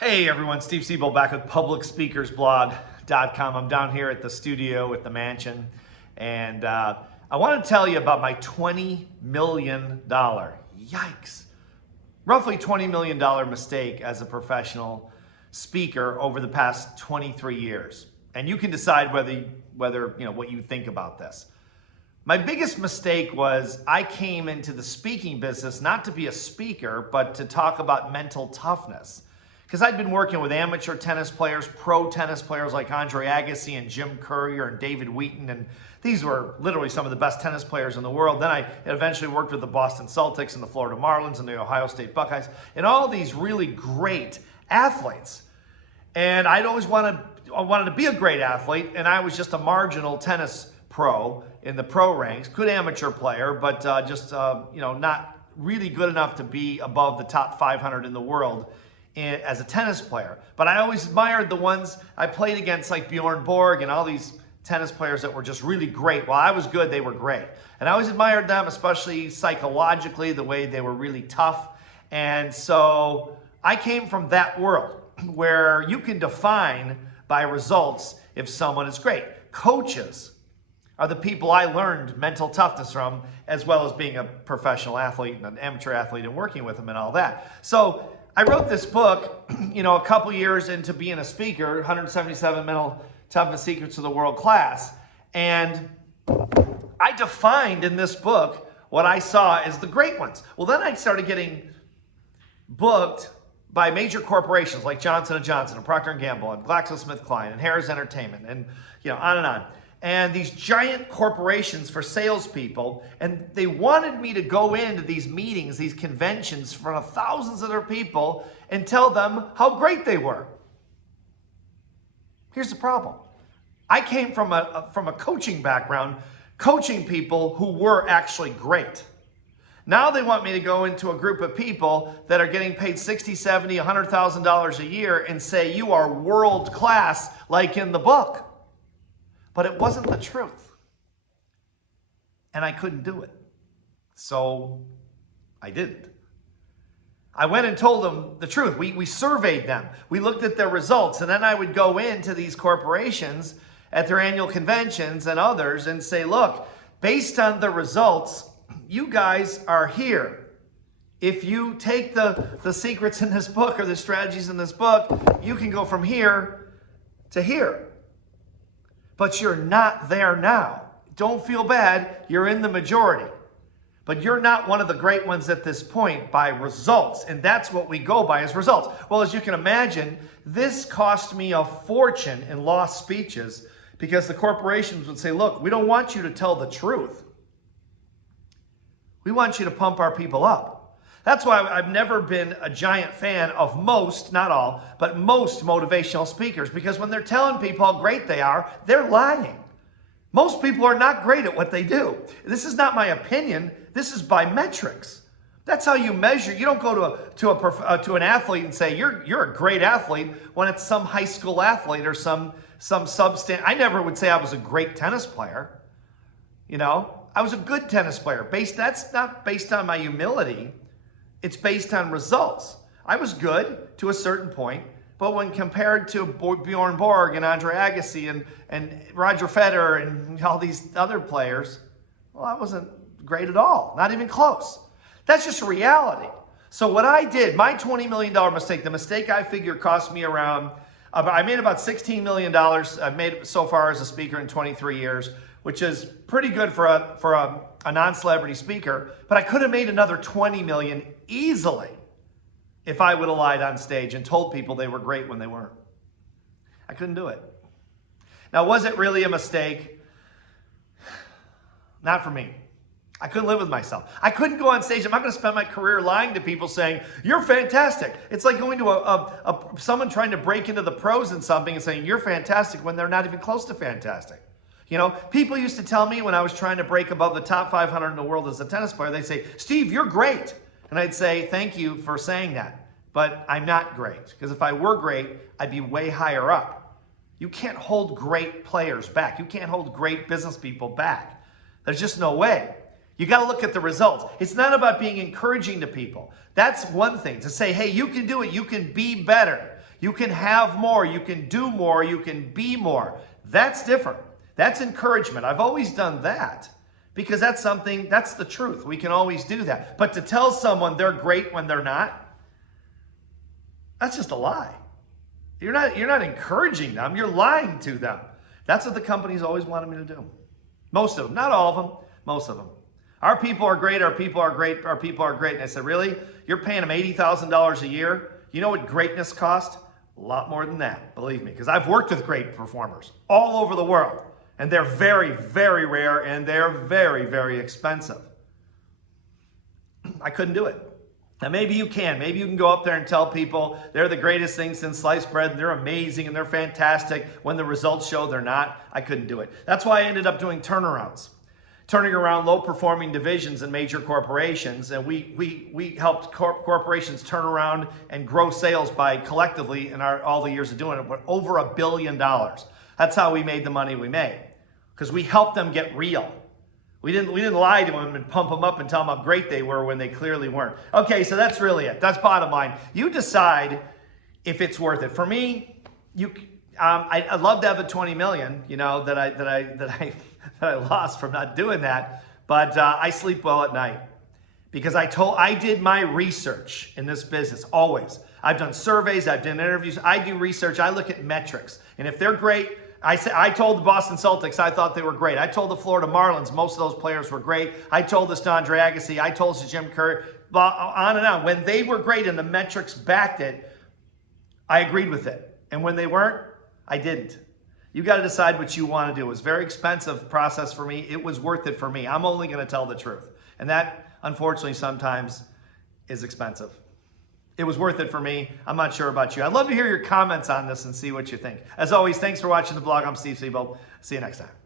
Hey everyone, Steve Siebel back with publicspeakersblog.com. I'm down here at the studio at the mansion, and I want to tell you about my $20 million, yikes, roughly $20 million mistake as a professional speaker over the past 23 years. And you can decide whether what you think about this. My biggest mistake was I came into the speaking business not to be a speaker, but to talk about mental toughness. Because I'd been working with amateur tennis players, pro tennis players like Andre Agassi and Jim Courier and David Wheaton, and these were literally some of the best tennis players in the world. Then I eventually worked with the Boston Celtics and the Florida Marlins and the Ohio State Buckeyes, and all these really great athletes. And I'd always wanted to be a great athlete, and I was just a marginal tennis pro in the pro ranks, good amateur player, but not really good enough to be above the top 500 in the world as a tennis player. But I always admired the ones I played against, like Bjorn Borg and all these tennis players that were just really great. While I was good, they were great. And I always admired them, especially psychologically, the way they were really tough. And so I came from that world where you can define by results if someone is great. Coaches are the people I learned mental toughness from, as well as being a professional athlete and an amateur athlete and working with them and all that. So I wrote this book, a couple years into being a speaker, 177 Mental Toughness Secrets of the World Class. And I defined in this book what I saw as the great ones. Well, then I started getting booked by major corporations like Johnson & Johnson and Procter & Gamble and GlaxoSmithKline and Harris Entertainment and on and on. And these giant corporations for salespeople, and they wanted me to go into these meetings, these conventions in front of thousands of their people and tell them how great they were. Here's the problem. I came from a coaching background, coaching people who were actually great. Now they want me to go into a group of people that are getting paid $60, $70, $100,000 a year and say, you are world class, like in the book. But it wasn't the truth. And I couldn't do it. So I didn't. I went and told them the truth. We surveyed them. We looked at their results. And then I would go into these corporations at their annual conventions and others and say, look, based on the results, you guys are here. If you take the secrets in this book or the strategies in this book, you can go from here to here. But you're not there now. Don't feel bad. You're in the majority. But you're not one of the great ones at this point by results. And that's what we go by as results. Well, as you can imagine, this cost me a fortune in lost speeches because the corporations would say, look, we don't want you to tell the truth. We want you to pump our people up. That's why I've never been a giant fan of most, not all, but most motivational speakers, because when they're telling people how great they are, they're lying. Most people are not great at what they do. This is not my opinion. This is by metrics. That's how you measure. You don't go to an athlete and say, you're a great athlete when it's some high school athlete or some substance. I never would say I was a great tennis player. I was a good tennis player. That's not based on my humility. It's based on results. I was good to a certain point, but when compared to Bjorn Borg and Andre Agassi and Roger Federer and all these other players, well, I wasn't great at all, not even close. That's just reality. So what I did, my $20 million mistake, the mistake I figure cost me around, I made about $16 million. I've made it so far as a speaker in 23 years, which is pretty good for a non-celebrity speaker, but I could have made another $20 million easily if I would have lied on stage and told people they were great when they weren't. I couldn't do it. Now, was it really a mistake? Not for me. I couldn't live with myself. I couldn't go on stage. I'm not going to spend my career lying to people saying, you're fantastic. It's like going to someone trying to break into the pros in something and saying, you're fantastic when they're not even close to fantastic. People used to tell me when I was trying to break above the top 500 in the world as a tennis player, they'd say, Steve, you're great. And I'd say, thank you for saying that. But I'm not great. Because if I were great, I'd be way higher up. You can't hold great players back. You can't hold great business people back. There's just no way. You got to look at the results. It's not about being encouraging to people. That's one thing. To say, hey, you can do it. You can be better. You can have more, you can do more, you can be more. That's different. That's encouragement. I've always done that because that's the truth. We can always do that. But to tell someone they're great when they're not, that's just a lie. You're not encouraging them, you're lying to them. That's what the companies always wanted me to do. Most of them, not all of them, most of them. Our people are great, our people are great, our people are great. And I said, really? You're paying them $80,000 a year? You know what greatness costs? A lot more than that, believe me, because I've worked with great performers all over the world. And they're very, very rare, and they're very, very expensive. I couldn't do it. Now, maybe you can. Maybe you can go up there and tell people they're the greatest thing since sliced bread, and they're amazing, and they're fantastic when the results show they're not. I couldn't do it. That's why I ended up doing turnarounds, turning around low-performing divisions in major corporations, and we helped corporations turn around and grow sales by collectively, in all the years of doing it, over $1 billion. That's how we made the money we made, because we helped them get real. We didn't lie to them and pump them up and tell them how great they were when they clearly weren't. Okay, so that's really it. That's bottom line. You decide if it's worth it. For me, I'd love to have the 20 million, you know, that I lost from not doing that. But I sleep well at night because I did my research in this business always. I've done surveys, I've done interviews, I do research, I look at metrics, and if they're great. I told the Boston Celtics I thought they were great. I told the Florida Marlins most of those players were great. I told this to Andre Agassi. I told this to Jim Kerr. On and on. When they were great and the metrics backed it, I agreed with it. And when they weren't, I didn't. You got to decide what you want to do. It was a very expensive process for me. It was worth it for me. I'm only going to tell the truth. And that, unfortunately, sometimes is expensive. It was worth it for me. I'm not sure about you. I'd love to hear your comments on this and see what you think. As always, thanks for watching the blog. I'm Steve Siebold. See you next time.